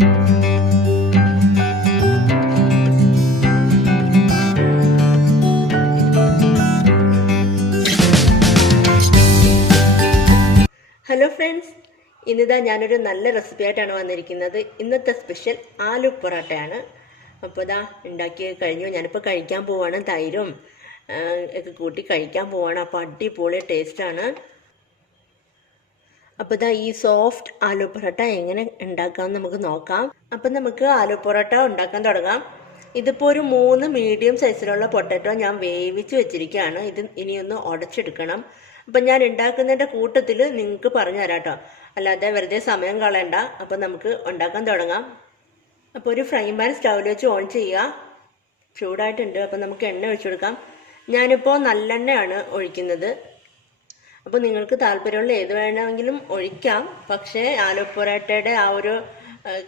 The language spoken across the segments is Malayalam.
ഹലോ ഫ്രണ്ട്സ്, ഇന്നിതാ ഞാനൊരു നല്ല റെസിപ്പി ആയിട്ടാണ് വന്നിരിക്കുന്നത്. ഇന്നത്തെ സ്പെഷ്യൽ ആലു പൊറാട്ടയാണ്. അപ്പോൾ ഇതാ ഉണ്ടാക്കി കഴിഞ്ഞു. ഞാനിപ്പോൾ കഴിക്കാൻ പോവാണ്. തൈരും ഒക്കെ കൂട്ടി കഴിക്കാൻ പോവാണ്. അപ്പോൾ അടിപൊളി ടേസ്റ്റാണ്. അപ്പോൾ ഇതാ ഈ സോഫ്റ്റ് ആലു പൊറോട്ട എങ്ങനെ ഉണ്ടാക്കാമെന്ന് നമുക്ക് നോക്കാം. അപ്പം നമുക്ക് ആലു പൊറോട്ട ഉണ്ടാക്കാൻ തുടങ്ങാം. ഇതിപ്പോൾ ഒരു 3 മീഡിയം സൈസിലുള്ള പൊട്ടറ്റോ ഞാൻ വേവിച്ച് വെച്ചിരിക്കുകയാണ്. ഇത് ഇനിയൊന്ന് ഉടച്ചെടുക്കണം. അപ്പം ഞാൻ ഉണ്ടാക്കുന്നതിൻ്റെ കൂട്ടത്തിൽ നിങ്ങൾക്ക് പറഞ്ഞു തരാം കേട്ടോ, അല്ലാതെ വെറുതെ സമയം കളയണ്ട. അപ്പം നമുക്ക് ഉണ്ടാക്കാൻ തുടങ്ങാം. അപ്പോൾ ഒരു ഫ്രൈ പാൻ സ്റ്റൗവിൽ വെച്ച് ഓൺ ചെയ്യുക. ചൂടായിട്ടുണ്ട്. അപ്പം നമുക്ക് എണ്ണ ഒഴിച്ചു കൊടുക്കാം. ഞാനിപ്പോൾ നല്ലെണ്ണയാണ് ഒഴിക്കുന്നത്. അപ്പോൾ നിങ്ങൾക്ക് താല്പര്യമുള്ള ഏത് വേണമെങ്കിലും ഒഴിക്കാം. പക്ഷേ ആലു പൊറോട്ടയുടെ ആ ഒരു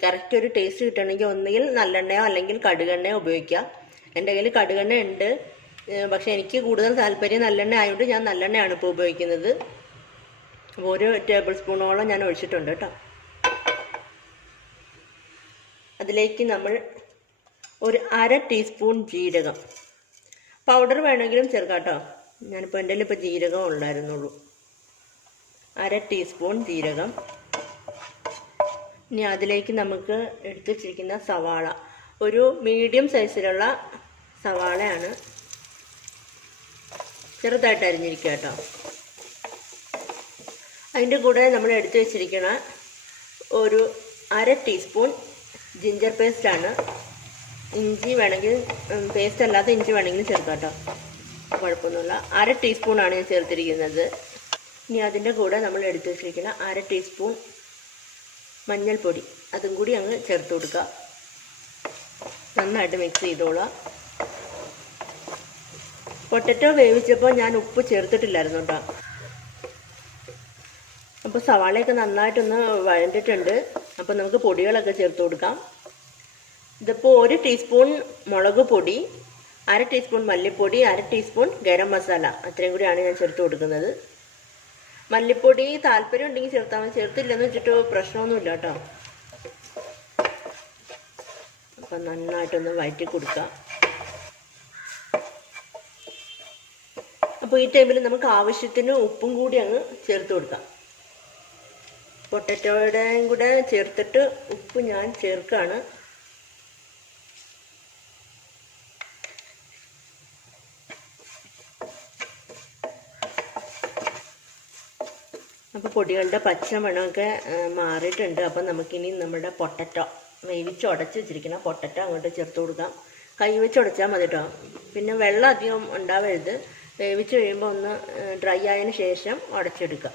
കറക്റ്റ് ഒരു ടേസ്റ്റ് കിട്ടണമെങ്കിൽ ഒന്നുകിൽ നല്ലെണ്ണയോ അല്ലെങ്കിൽ കടുകെണ്ണയോ ഉപയോഗിക്കാം. എൻ്റെ കയ്യിൽ കടുകെണ്ണ ഉണ്ട്, പക്ഷെ എനിക്ക് കൂടുതൽ താല്പര്യം നല്ലെണ്ണ ആയതുകൊണ്ട് ഞാൻ നല്ലെണ്ണയാണ് ഇപ്പോൾ ഉപയോഗിക്കുന്നത്. അപ്പോൾ 1 ടേബിൾ സ്പൂണോളം ഞാൻ ഒഴിച്ചിട്ടുണ്ട് കേട്ടോ. അതിലേക്ക് നമ്മൾ ഒരു 1/2 ടീസ്പൂൺ ജീരകം, പൗഡർ വേണമെങ്കിലും ചേർക്കാം കേട്ടോ. ഞാനിപ്പോൾ എൻ്റെ ഇപ്പോൾ ജീരകം ഉള്ളായിരുന്നുള്ളൂ. 1/2 ടീസ്പൂൺ ജീരകം. ഇനി അതിലേക്ക് നമുക്ക് എടുത്ത് വെച്ചിരിക്കുന്ന സവാള, ഒരു മീഡിയം സൈസിലുള്ള സവാളയാണ്, ചെറുതായിട്ട് അരിഞ്ഞിരിക്കുക കേട്ടോ. അതിൻ്റെ കൂടെ നമ്മൾ എടുത്ത് വെച്ചിരിക്കുന്ന ഒരു 1/2 ടീസ്പൂൺ ജിഞ്ചർ പേസ്റ്റാണ്. ഇഞ്ചി വേണമെങ്കിൽ, പേസ്റ്റ് അല്ലാത്ത ഇഞ്ചി വേണമെങ്കിലും ചേർക്കാം കേട്ടോ, കുഴപ്പമൊന്നുമില്ല. 1/2 ടീസ്പൂണാണ് ഞാൻ ചേർത്തിരിക്കുന്നത്. ഇനി അതിൻ്റെ കൂടെ നമ്മൾ എടുത്ത് വെച്ചിരിക്കുന്ന 1/2 ടീസ്പൂൺ മഞ്ഞൾപ്പൊടി, അതും കൂടി അങ്ങ് ചേർത്ത് കൊടുക്കുക. നന്നായിട്ട് മിക്സ് ചെയ്തോളുക. പൊട്ടറ്റോ വേവിച്ചപ്പോൾ ഞാൻ ഉപ്പ് ചേർത്തിട്ടില്ലായിരുന്നു കേട്ടോ. അപ്പോൾ സവാളയൊക്കെ നന്നായിട്ടൊന്ന് വഴണ്ടിട്ടുണ്ട്. അപ്പോൾ നമുക്ക് പൊടികളൊക്കെ ചേർത്ത് കൊടുക്കാം. ഇതിപ്പോൾ 1 ടീസ്പൂൺ മുളക് പൊടി, 1/2 ടീസ്പൂൺ മല്ലിപ്പൊടി, 1/2 ടീസ്പൂൺ ഗരം മസാല, അത്രയും കൂടിയാണ് ഞാൻ ചേർത്ത് കൊടുക്കുന്നത്. മല്ലിപ്പൊടി താല്പര്യം ഉണ്ടെങ്കിൽ ചേർത്താൽ മതി, ചേർത്തില്ലെന്ന് വെച്ചിട്ട് പ്രശ്നമൊന്നുമില്ല കേട്ടോ. അപ്പം നന്നായിട്ടൊന്ന് വഴറ്റി കൊടുക്കുക. അപ്പോൾ ഈ ടൈമിൽ നമുക്ക് ആവശ്യത്തിന് ഉപ്പും കൂടി അങ്ങ് ചേർത്ത് കൊടുക്കാം. പൊട്ടറ്റോയുടെയും കൂടെ ചേർത്തിട്ട് ഉപ്പ് ഞാൻ ചേർക്കുകയാണ്. അപ്പോൾ പൊടികളുടെ പച്ചമണമൊക്കെ മാറിയിട്ടുണ്ട്. അപ്പം നമുക്കിനി നമ്മുടെ പൊട്ടറ്റോ, വേവിച്ച് ഉടച്ച് വെച്ചിരിക്കുന്ന പൊട്ടറ്റോ അങ്ങോട്ട് ചേർത്ത് കൊടുക്കാം. കൈ വെച്ച് ഉടച്ചാൽ മതി കേട്ടോ. പിന്നെ വെള്ളം അധികം ഉണ്ടാവരുത്. വേവിച്ച് കഴിയുമ്പോൾ ഒന്ന് ഡ്രൈ ആയതിന് ശേഷം ഉടച്ചെടുക്കുക.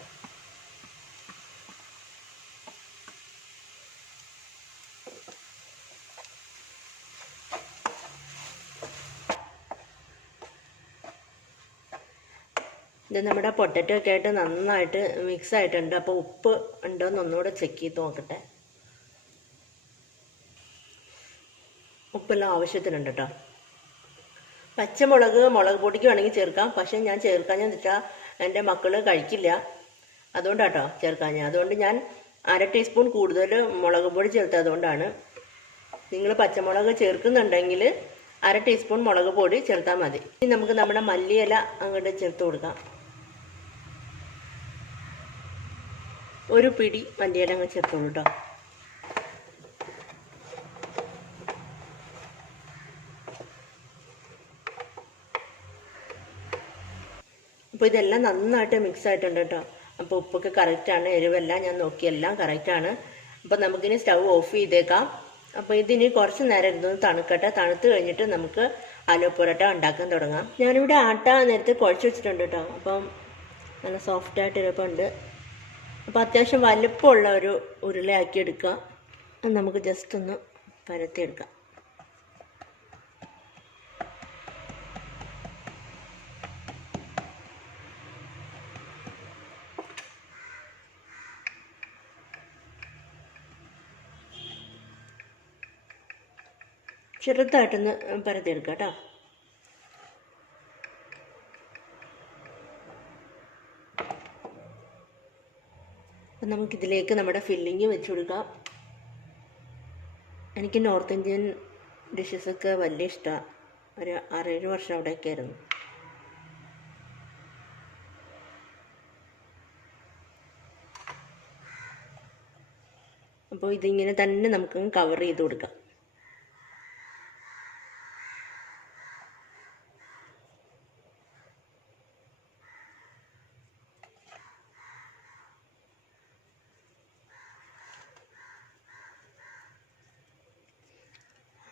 ഇത് നമ്മുടെ പൊട്ടറ്റോ ഒക്കെ ആയിട്ട് നന്നായിട്ട് മിക്സ് ആയിട്ടുണ്ട്. അപ്പോൾ ഉപ്പ് ഉണ്ടോയെന്ന് ഒന്നുകൂടെ ചെക്ക് ചെയ്ത് നോക്കട്ടെ. ഉപ്പെല്ലാം ആവശ്യത്തിനുണ്ട് കേട്ടോ. പച്ചമുളക് മുളക് പൊടിക്ക് വേണമെങ്കിൽ ചേർക്കാം, പക്ഷേ ഞാൻ ചേർക്കാഞ്ഞെന്ന് വെച്ചാൽ എൻ്റെ മക്കൾ കഴിക്കില്ല, അതുകൊണ്ടാട്ടോ ചേർക്കാഞ്ഞ. അതുകൊണ്ട് ഞാൻ 1/2 ടീസ്പൂൺ കൂടുതൽ മുളക് പൊടി ചേർത്തത് അതുകൊണ്ടാണ്. നിങ്ങൾ പച്ചമുളക് ചേർക്കുന്നുണ്ടെങ്കിൽ 1/2 ടീസ്പൂൺ മുളക് പൊടി ചേർത്താൽ മതി. ഇനി നമുക്ക് നമ്മുടെ മല്ലിയില അങ്ങോട്ട് ചേർത്ത് കൊടുക്കാം. ഒരു പിടി മല്ലിയില അങ്ങ് ചേർത്തോളൂ കേട്ടോ. അപ്പോൾ ഇതെല്ലാം നന്നായിട്ട് മിക്സ് ആയിട്ടുണ്ട് കേട്ടോ. അപ്പോൾ ഉപ്പൊക്കെ കറക്റ്റാണ്, എരിവെല്ലാം ഞാൻ നോക്കിയെല്ലാം കറക്റ്റാണ്. അപ്പോൾ നമുക്കിനി സ്റ്റൗ ഓഫ് ചെയ്തേക്കാം. അപ്പോൾ ഇതിന് കുറച്ച് നേരം ഇരുന്ന് തണുക്കട്ടെ. തണുത്ത് കഴിഞ്ഞിട്ട് നമുക്ക് ആലു പൊറോട്ട ഉണ്ടാക്കാൻ തുടങ്ങാം. ഞാനിവിടെ ആട്ട നേരത്തെ കുഴച്ച് വെച്ചിട്ടുണ്ട് കേട്ടോ. അപ്പം നല്ല സോഫ്റ്റായിട്ട് ഇരിപ്പുണ്ട്. അപ്പോൾ അത്യാവശ്യം വലുപ്പമുള്ള ഒരു ഉരുളയാക്കി എടുക്കുക. അത് നമുക്ക് ജസ്റ്റ് ഒന്ന് പരത്തിയെടുക്കാം. ചെറുതായിട്ടൊന്ന് പരത്തിയെടുക്കാം കേട്ടോ. അപ്പം നമുക്കിതിലേക്ക് നമ്മുടെ ഫില്ലിങ് വെച്ച് കൊടുക്കാം. എനിക്ക് നോർത്ത് ഇന്ത്യൻ ഡിഷസൊക്കെ വലിയ ഇഷ്ടമാണ്. ഒരു 6-7 വർഷം അവിടെയൊക്കെ ആയിരുന്നു. അപ്പോൾ ഇതിങ്ങനെ തന്നെ നമുക്ക് കവർ ചെയ്ത് കൊടുക്കാം.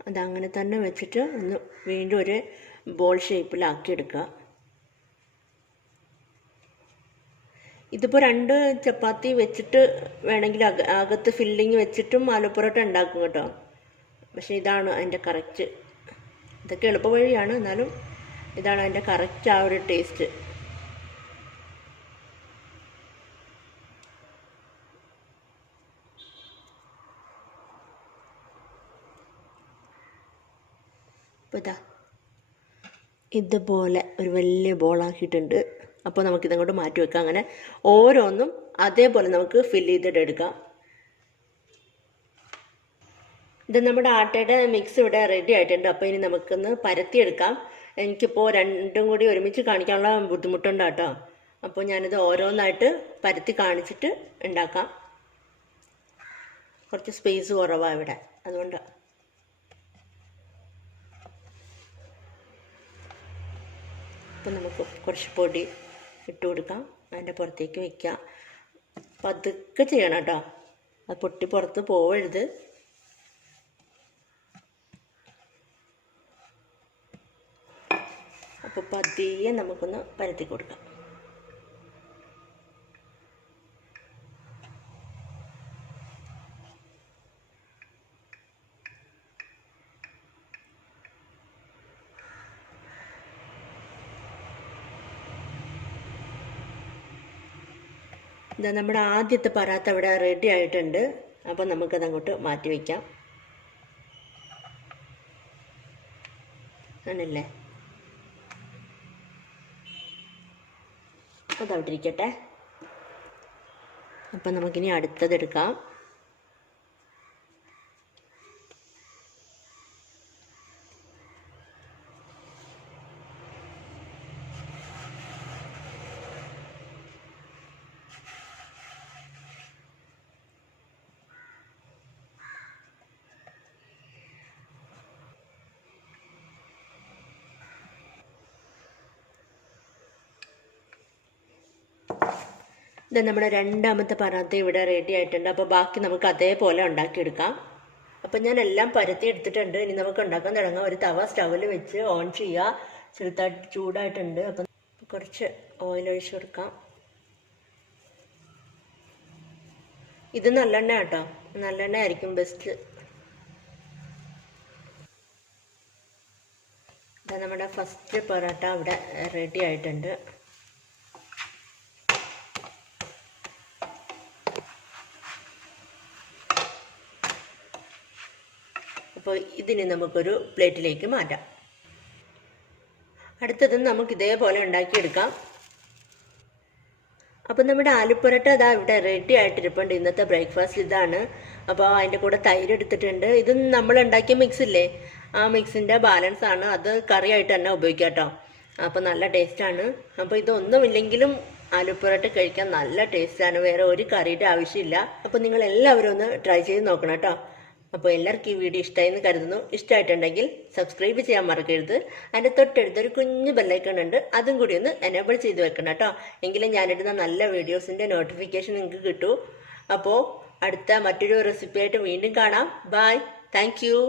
അതങ്ങനെ തന്നെ വെച്ചിട്ട് ഒന്ന് വീണ്ടും ഒരു ബോൾ ഷേപ്പിലാക്കിയെടുക്കുക. ഇതിപ്പോൾ 2 ചപ്പാത്തി വെച്ചിട്ട് വേണമെങ്കിൽ അകത്ത് ഫില്ലിങ് വെച്ചിട്ടും ആലു പൊറോട്ട ഉണ്ടാക്കും കേട്ടോ. പക്ഷേ ഇതാണ് അതിൻ്റെ കറക്റ്റ്. ഇതൊക്കെ എളുപ്പ വഴിയാണ്, എന്നാലും ഇതാണ് അതിൻ്റെ കറക്റ്റ് ആ ഒരു ടേസ്റ്റ്. അപ്പോൾ ഇതുപോലെ ഒരു വലിയ ബോളാക്കിയിട്ടുണ്ട്. അപ്പോൾ നമുക്കിതങ്ങോട്ട് മാറ്റി വെക്കാം. അങ്ങനെ ഓരോന്നും അതേപോലെ നമുക്ക് ഫില്ല് ചെയ്തിട്ട് എടുക്കാം. ഇത് നമ്മുടെ ആട്ടയുടെ മിക്സ് ഇവിടെ റെഡി ആയിട്ടുണ്ട്. അപ്പോൾ ഇനി നമുക്കൊന്ന് പരത്തിയെടുക്കാം. എനിക്കിപ്പോൾ രണ്ടും കൂടി ഒരുമിച്ച് കാണിക്കാനുള്ള ബുദ്ധിമുട്ടുണ്ട് കേട്ടോ. അപ്പോൾ ഞാനിത് ഓരോന്നായിട്ട് പരത്തി കാണിച്ചിട്ട് ഉണ്ടാക്കാം. കുറച്ച് സ്പേസ് കുറവാണ് ഇവിടെ, അതുകൊണ്ടാണ്. അപ്പോൾ നമുക്ക് കുറച്ച് പൊടി ഇട്ട് കൊടുക്കാം. അതിൻ്റെ പുറത്തേക്ക് വയ്ക്കാം. പതുക്കെ ചെയ്യണം കേട്ടോ, അത് പൊട്ടി പുറത്ത് പോവരുത്. അപ്പോൾ പതിയെ നമുക്കൊന്ന് പരത്തി കൊടുക്കാം. ഇതാ നമ്മുടെ ആദ്യത്തെ പറാത്ത ഇവിടെ റെഡി ആയിട്ടുണ്ട്. അപ്പോൾ നമുക്കത് അങ്ങോട്ട് മാറ്റി വയ്ക്കാം. ആണല്ലേ, അതവിടെ ഇരിക്കട്ടെ. അപ്പം നമുക്കിനി അടുത്തതെടുക്കാം. ഇത് നമ്മുടെ രണ്ടാമത്തെ പറാത്ത ഇവിടെ റെഡി ആയിട്ടുണ്ട്. അപ്പോൾ ബാക്കി നമുക്ക് അതേപോലെ ഉണ്ടാക്കിയെടുക്കാം. അപ്പം ഞാൻ എല്ലാം പരത്തി എടുത്തിട്ടുണ്ട്. ഇനി നമുക്ക് ഉണ്ടാക്കാൻ തുടങ്ങാം. ഒരു തവ സ്റ്റൗവിൽ വെച്ച് ഓൺ ചെയ്യുക. ചെറുതായിട്ട് ചൂടായിട്ടുണ്ട്. അപ്പം കുറച്ച് ഓയിൽ ഒഴിച്ച് കൊടുക്കാം. ഇത് നല്ലെണ്ണ കേട്ടോ, നല്ലെണ്ണ ആയിരിക്കും ബെസ്റ്റ്. ഇത് നമ്മുടെ ഫസ്റ്റ് പൊറോട്ട ഇവിടെ റെഡി ആയിട്ടുണ്ട്. അപ്പോൾ ഇതിന് നമുക്കൊരു പ്ലേറ്റിലേക്ക് മാറ്റാം. അടുത്തത് നമുക്ക് ഇതേപോലെ ഉണ്ടാക്കിയെടുക്കാം. അപ്പം നമ്മുടെ ആലു പൊറോട്ട ഇതാ ഇവിടെ റെഡി ആയിട്ടിരിപ്പുണ്ട്. ഇന്നത്തെ ബ്രേക്ക്ഫാസ്റ്റ് ഇതാണ്. അപ്പോൾ അതിൻ്റെ കൂടെ തൈര് എടുത്തിട്ടുണ്ട്. ഇത് നമ്മൾ ഉണ്ടാക്കിയ മിക്സ് ഇല്ലേ, ആ മിക്സിൻ്റെ ബാലൻസ് ആണ്. അത് കറിയായിട്ട് തന്നെ ഉപയോഗിക്കാം കേട്ടോ. അപ്പോൾ നല്ല ടേസ്റ്റാണ്. അപ്പോൾ ഇതൊന്നുമില്ലെങ്കിലും ആലു പൊറോട്ട കഴിക്കാൻ നല്ല ടേസ്റ്റാണ്. വേറെ ഒരു കറിയുടെ ആവശ്യമില്ല. അപ്പോൾ നിങ്ങൾ എല്ലാവരും ഒന്ന് ട്രൈ ചെയ്ത് നോക്കണം കേട്ടോ. അപ്പോൾ എല്ലാവർക്കും ഈ വീഡിയോ ഇഷ്ടമായി എന്ന് കരുതുന്നു. ഇഷ്ടമായിട്ടുണ്ടെങ്കിൽ സബ്സ്ക്രൈബ് ചെയ്യാൻ മറക്കരുത്. അതിൻ്റെ തൊട്ടടുത്തൊരു കുഞ്ഞു ബെല്ലൈക്കൺ ഉണ്ട്, അതും കൂടി ഒന്ന് എനേബിൾ ചെയ്ത് വെക്കണം കേട്ടോ. എങ്കിലും ഞാനിടുന്ന നല്ല വീഡിയോസിൻ്റെ നോട്ടിഫിക്കേഷൻ നിങ്ങൾക്ക് കിട്ടൂ. അപ്പോൾ അടുത്ത മറ്റൊരു റെസിപ്പിയായിട്ട് വീണ്ടും കാണാം. Bye, thank U.